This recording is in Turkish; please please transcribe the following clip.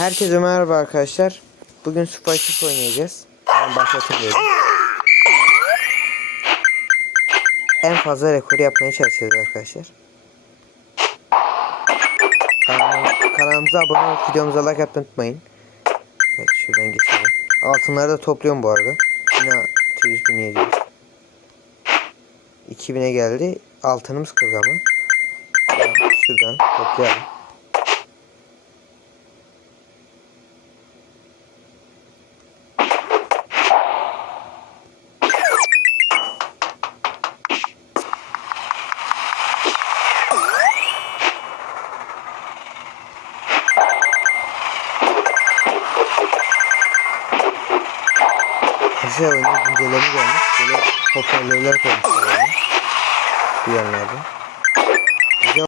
Herkese merhaba arkadaşlar. Bugün Spy oynayacağız. Ben başlatıyorum. En fazla rekoru yapmaya çalışacağız arkadaşlar. Kanalımıza abone olup videomuza like atmayı unutmayın. Evet, şuradan geçelim. Altınları da topluyorum bu arada. 1600 2000'e geldi. Altınımız 40 ama. Şuradan toplayalım. Güzel oyuna güncelleme gelmiş. Böyle hoparlörler koymuşlar yani. Bu yanlarda.